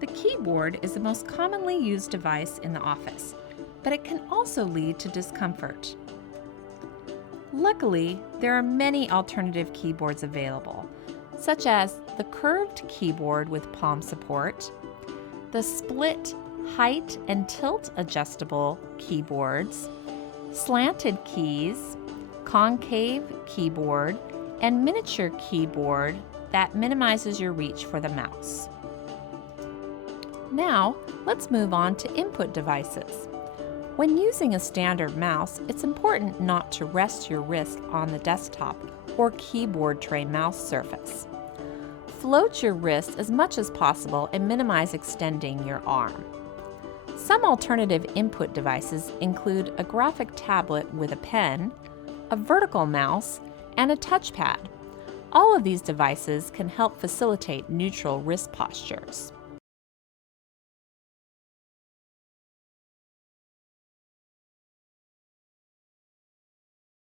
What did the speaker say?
The keyboard is the most commonly used device in the office, but it can also lead to discomfort. Luckily, there are many alternative keyboards available, such as the curved keyboard with palm support, the split height and tilt adjustable keyboards, slanted keys, concave keyboard, and miniature keyboard that minimizes your reach for the mouse. Now, let's move on to input devices. When using a standard mouse, it's important not to rest your wrist on the desktop or keyboard tray mouse surface. Float your wrist as much as possible and minimize extending your arm. Some alternative input devices include a graphic tablet with a pen, a vertical mouse, and a touchpad. All of these devices can help facilitate neutral wrist postures.